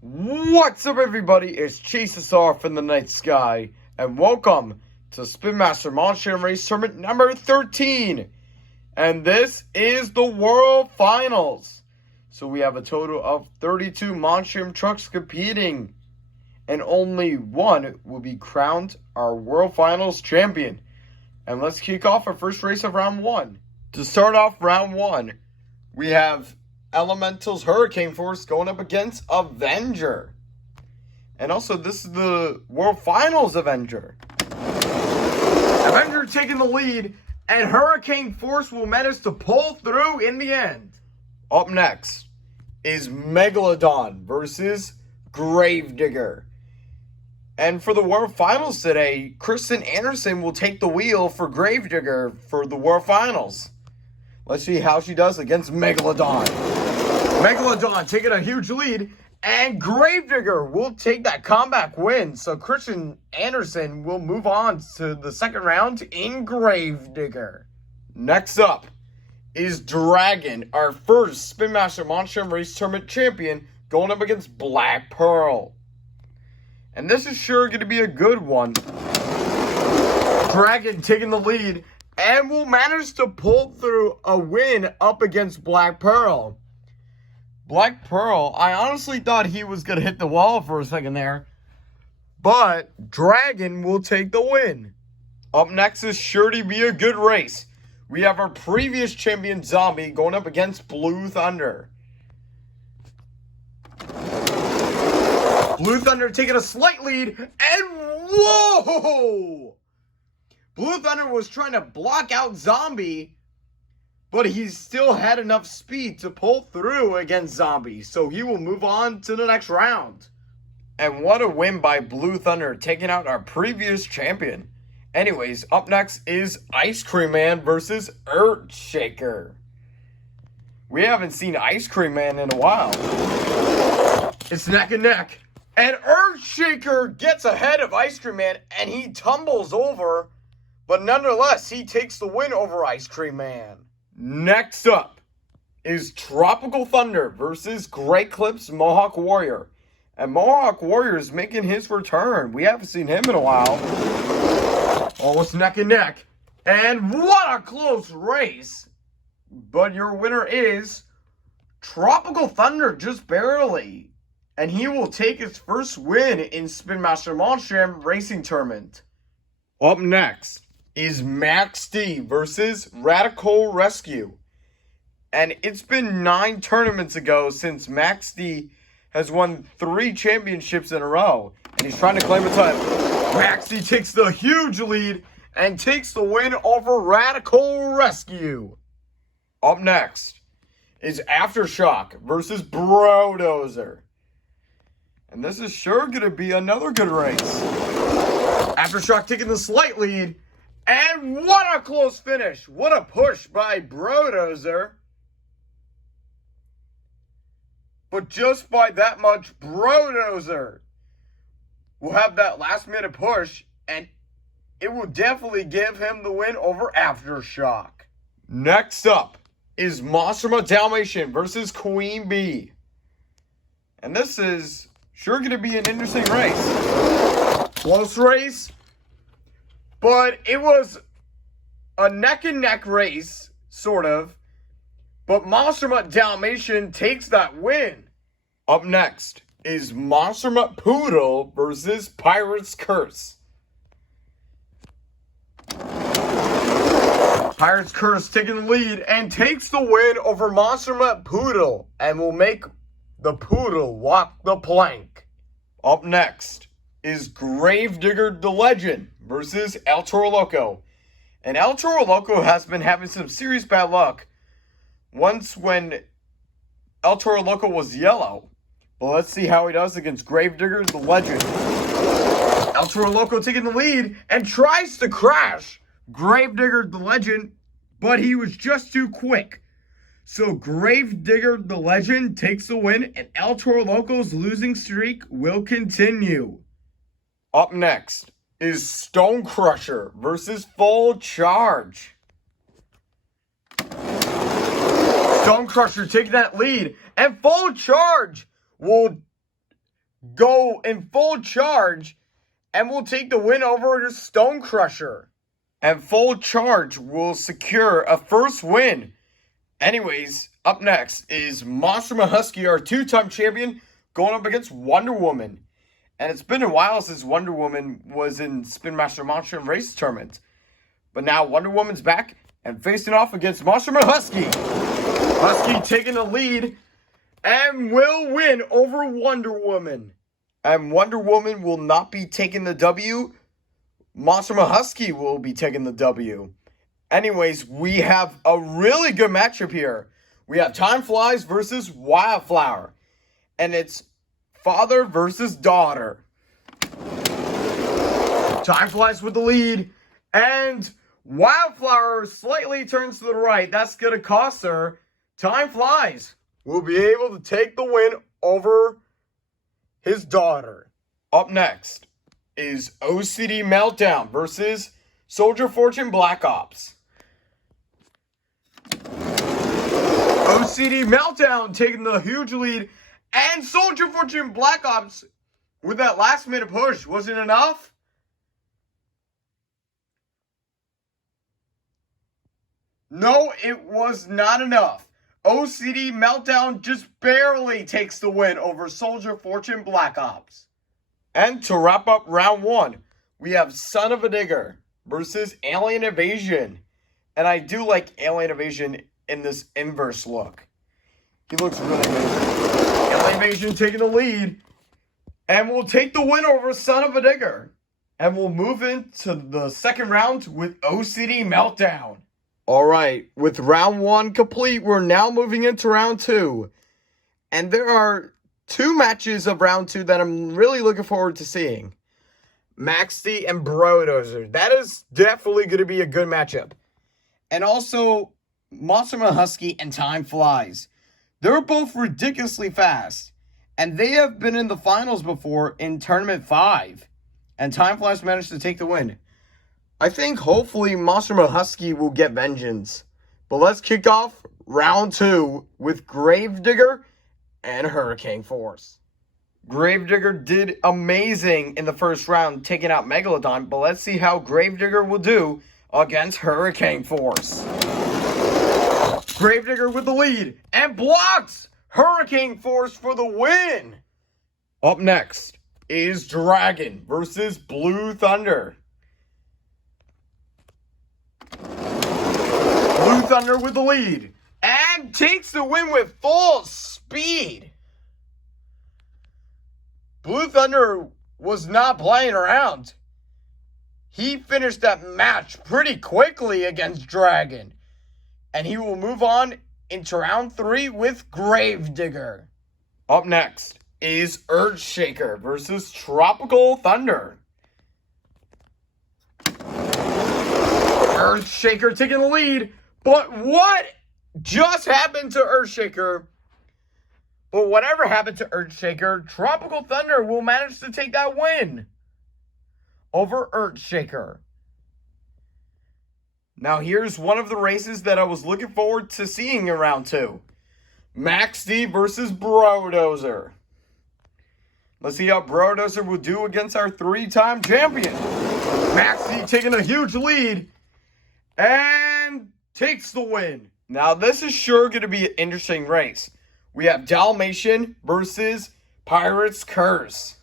What's up, everybody? It's Chase from the night sky, and welcome to Spin Master Monster Race Tournament number 13. And this is the World Finals. So we have a total of 32 Monster trucks competing, and only one will be crowned our World Finals champion. And let's kick off our first race of round 1. To start off round 1, we have Elemental's Hurricane Force going up against Avenger. And also, this is the World Finals Avenger. Avenger taking the lead, and Hurricane Force will manage to pull through in the end. Up next is Megalodon versus Gravedigger. And for the World Finals today, Kristen Anderson will take the wheel for Gravedigger for the World Finals. Let's see how she does against Megalodon. Megalodon taking a huge lead, and Gravedigger will take that comeback win. So Kristen Anderson will move on to the second round in Gravedigger. Next up is Dragon, our first Spin Master Monster Race Tournament champion, going up against Black Pearl. And this is sure going to be a good one. Dragon taking the lead, and will manage to pull through a win up against Black Pearl. Black Pearl, I honestly thought he was going to hit the wall for a second there. But Dragon will take the win. Up next is sure to be a good race. We have our previous champion Zombie going up against Blue Thunder. Blue Thunder taking a slight lead, and whoa! Blue Thunder was trying to block out Zombie, but he still had enough speed to pull through against Zombie, so he will move on to the next round. And what a win by Blue Thunder, taking out our previous champion. Anyways, up next is Ice Cream Man versus Earthshaker. We haven't seen Ice Cream Man in a while. It's neck and neck. And Earthshaker gets ahead of Ice Cream Man, and he tumbles over. But nonetheless, he takes the win over Ice Cream Man. Next up is Tropical Thunder versus Great Clips Mohawk Warrior. And Mohawk Warrior is making his return. We haven't seen him in a while. Oh, it's neck and neck. And what a close race. But your winner is Tropical Thunder, just barely. And he will take his first win in Spin Master Monster Racing Tournament. Up next is Max D versus Radical Rescue. And it's been 9 tournaments ago since Max D has won 3 championships in a row. And he's trying to claim a title. Max D takes the huge lead and takes the win over Radical Rescue. Up next is Aftershock versus Brodozer. And this is sure going to be another good race. Aftershock taking the slight lead. And what a close finish. What a push by Brodozer. But just by that much, Brodozer will have that last minute push. And it will definitely give him the win over Aftershock. Next up is Monster Dalmatian versus Queen Bee. And this is sure going to be an interesting race. Close race. But it was a neck and neck race, sort of. But Monster Mutt Dalmatian takes that win. Up next is Monster Mutt Poodle versus Pirate's Curse. Pirate's Curse taking the lead and takes the win over Monster Mutt Poodle. And will make the Poodle walk the plank. Up next is Gravedigger the Legend versus El Toro Loco. And El Toro Loco has been having some serious bad luck. Once when El Toro Loco was yellow. But let's see how he does against Gravedigger the Legend. El Toro Loco taking the lead and tries to crash Gravedigger the Legend, but he was just too quick. So Gravedigger the Legend takes the win, and El Toro Loco's losing streak will continue. Up next is Stone Crusher versus Full Charge. Stone Crusher taking that lead, and Full Charge will go in full charge and will take the win over the Stone Crusher. And Full Charge will secure a first win. Anyways, up next is Monster Husky, our two-time champion, going up against Wonder Woman. And it's been a while since Wonder Woman was in Spin Master Monster Race Tournament. But now Wonder Woman's back and facing off against Monster Husky. Husky taking the lead and will win over Wonder Woman. And Wonder Woman will not be taking the W. Monster Husky will be taking the W. Anyways, we have a really good matchup here. We have Time Flies versus Wildflower. And it's father versus daughter. Time Flies with the lead. And Wildflower slightly turns to the right. That's going to cost her. Time Flies will be able to take the win over his daughter. Up next is OCD Meltdown versus Soldier Fortune Black Ops. OCD Meltdown taking the huge lead, and Soldier Fortune Black Ops with that last minute push wasn't enough. No, it was not enough. OCD Meltdown just barely takes the win over Soldier Fortune Black Ops. And to wrap up round one, we have Son of a Digger versus Alien Invasion. And I do like Alien Invasion in this inverse look. He looks really good. Alien Invasion taking the lead. And we'll take the win over Son of a Digger. And we'll move into the second round with OCD Meltdown. Alright, with round one complete, we're now moving into round two. And there are two matches of round two that I'm really looking forward to seeing. Max D and Brodozer. That is definitely going to be a good matchup. And also, Monster Husky and Time Flies. They're both ridiculously fast. And they have been in the finals before in Tournament 5. And Time Flies managed to take the win. I think hopefully Monster Husky will get vengeance. But let's kick off round two with Gravedigger and Hurricane Force. Gravedigger did amazing in the first round, taking out Megalodon, but let's see how Gravedigger will do against Hurricane Force. Gravedigger with the lead and blocks Hurricane Force for the win. Up next is Dragon versus Blue Thunder. Blue Thunder with the lead and takes the win with full speed. Blue Thunder was not playing around. He finished that match pretty quickly against Dragon. And he will move on into round three with Gravedigger. Up next is Earthshaker versus Tropical Thunder. Earthshaker taking the lead. But what just happened to Earthshaker? But whatever happened to Earthshaker, Tropical Thunder will manage to take that win over Earthshaker. Now here's one of the races that I was looking forward to seeing in round two. Max D versus Brodozer. Let's see how Brodozer will do against our three-time champion. Max D taking a huge lead and takes the win. Now this is sure going to be an interesting race. We have Dalmatian versus Pirate's Curse.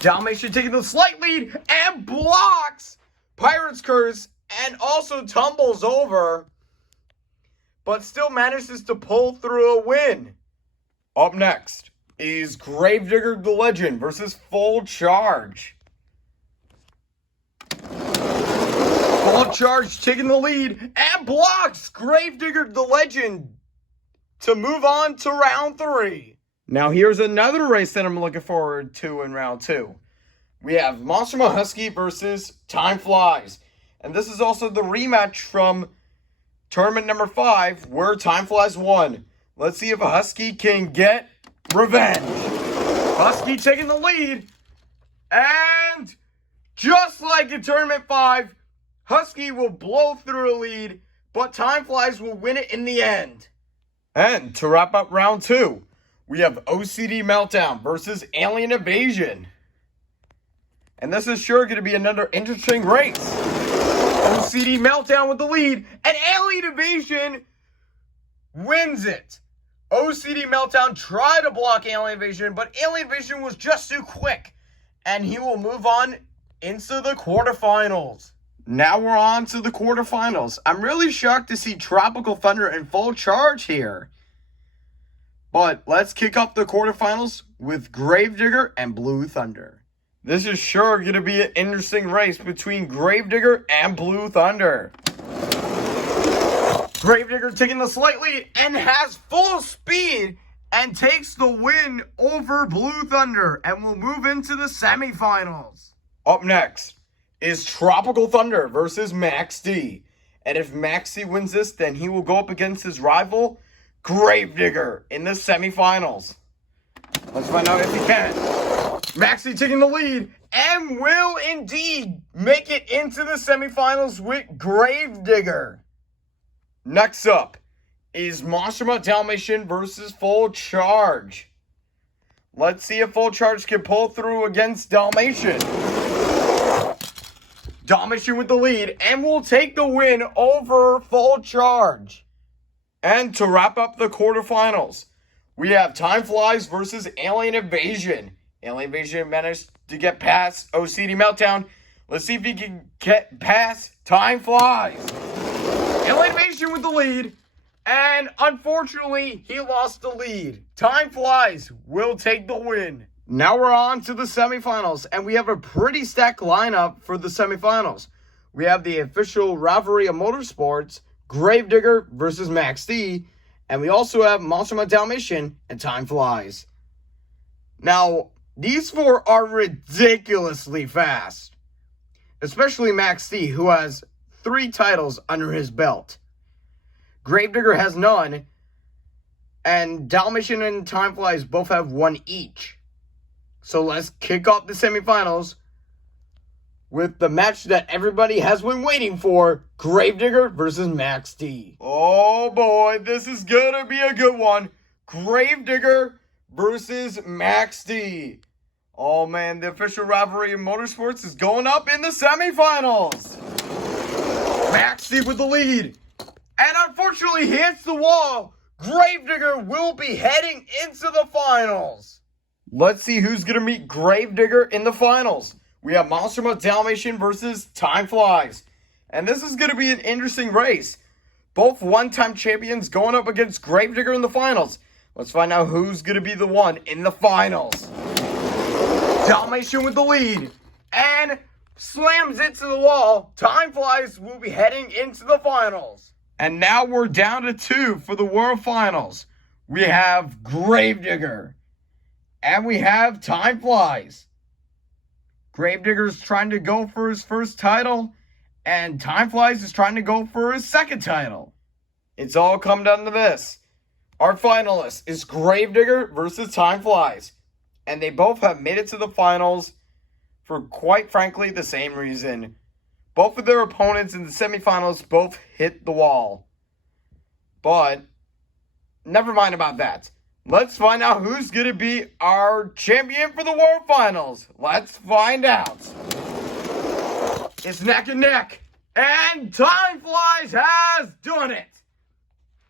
Dalmatian taking the slight lead and blocks Pirate's Curse and also tumbles over, but still manages to pull through a win. Up next is Gravedigger the Legend versus Full Charge. Full Charge taking the lead and blocks Gravedigger the Legend to move on to round three. Now here's another race that I'm looking forward to in round two. We have Monster Husky versus Time Flies. And this is also the rematch from tournament number 5 where Time Flies won. Let's see if a Husky can get revenge. Husky taking the lead. And just like in tournament 5, Husky will blow through a lead, but Time Flies will win it in the end. And to wrap up round 2, we have OCD Meltdown versus Alien Invasion. And this is sure going to be another interesting race. OCD Meltdown with the lead, and Alien Invasion wins it. OCD Meltdown tried to block Alien Invasion, but Alien Invasion was just too quick. And he will move on into the quarterfinals. Now we're on to the quarterfinals. I'm really shocked to see Tropical Thunder in full charge here. But let's kick off the quarterfinals with Gravedigger and Blue Thunder. This is sure going to be an interesting race between Gravedigger and Blue Thunder. Gravedigger taking the slight lead and has full speed and takes the win over Blue Thunder and will move into the semifinals. Up next is Tropical Thunder versus Max D. And if Max D wins this, then he will go up against his rival, Gravedigger, in the semifinals. Let's find out if he can. Max D taking the lead and will indeed make it into the semifinals with Gravedigger. Next up is Monster Mutt Dalmatian versus Full Charge. Let's see if Full Charge can pull through against Dalmatian. Dalmatian with the lead and will take the win over Full Charge. And to wrap up the quarterfinals, we have Time Flies versus Alien Invasion. Alien Invasion managed to get past OCD Meltdown. Let's see if he can get past Time Flies. Alien Invasion with the lead, and unfortunately, he lost the lead. Time Flies will take the win. Now we're on to the semifinals, and we have a pretty stacked lineup for the semifinals. We have the official rivalry of motorsports, Gravedigger versus Max D, and we also have Monster Mutt Dalmatian and Time Flies. Now, these four are ridiculously fast, especially Max D, who has 3 titles under his belt. Gravedigger has none, and Dalmatian and Time Flies both have 1 each. So let's kick off the semifinals with the match that everybody has been waiting for, Gravedigger versus Max D. Oh boy, this is gonna be a good one. Gravedigger versus Max D. Oh man, the official rivalry of motorsports is going up in the semifinals. Max D with the lead. And unfortunately, he hits the wall. Gravedigger will be heading into the finals. Let's see who's going to meet Gravedigger in the finals. We have Monster Mutt Dalmatian versus Time Flies. And this is going to be an interesting race. Both one-time champions going up against Gravedigger in the finals. Let's find out who's going to be the one in the finals. Dalmatian with the lead. And slams it to the wall. Time Flies will be heading into the finals. And now we're down to 2 for the World Finals. We have Gravedigger. And we have Time Flies. Gravedigger's trying to go for his first title. And Time Flies is trying to go for his second title. It's all come down to this. Our finalist is Gravedigger versus Time Flies. And they both have made it to the finals for, quite frankly, the same reason. Both of their opponents in the semifinals both hit the wall. But never mind about that. Let's find out who's going to be our champion for the World Finals. Let's find out. It's neck and neck. And Time Flies has done it.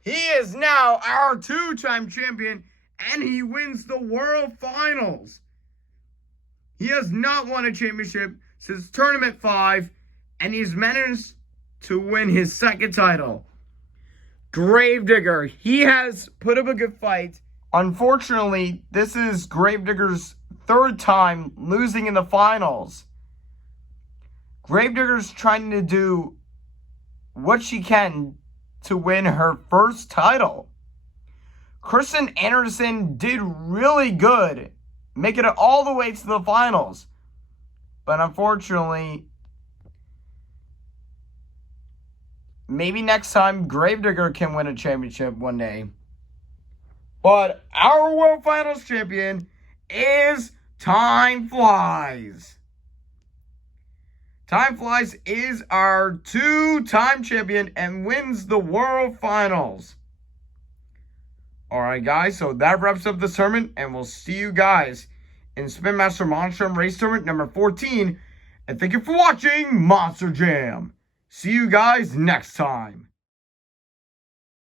He is now our 2-time champion. And he wins the World Finals. He has not won a championship since Tournament 5. And he's managed to win his second title. Gravedigger, he has put up a good fight. Unfortunately, this is Gravedigger's 3rd time losing in the finals. Gravedigger's trying to do what she can to win her first title. Kristen Anderson did really good, making it all the way to the finals. But unfortunately, maybe next time Gravedigger can win a championship one day. But our World Finals champion is Time Flies. Time Flies is our 2-time champion and wins the World Finals. Alright guys, so that wraps up this tournament, and we'll see you guys in Spin Master Monstrum Race Tournament number 14. And thank you for watching Monster Jam. See you guys next time.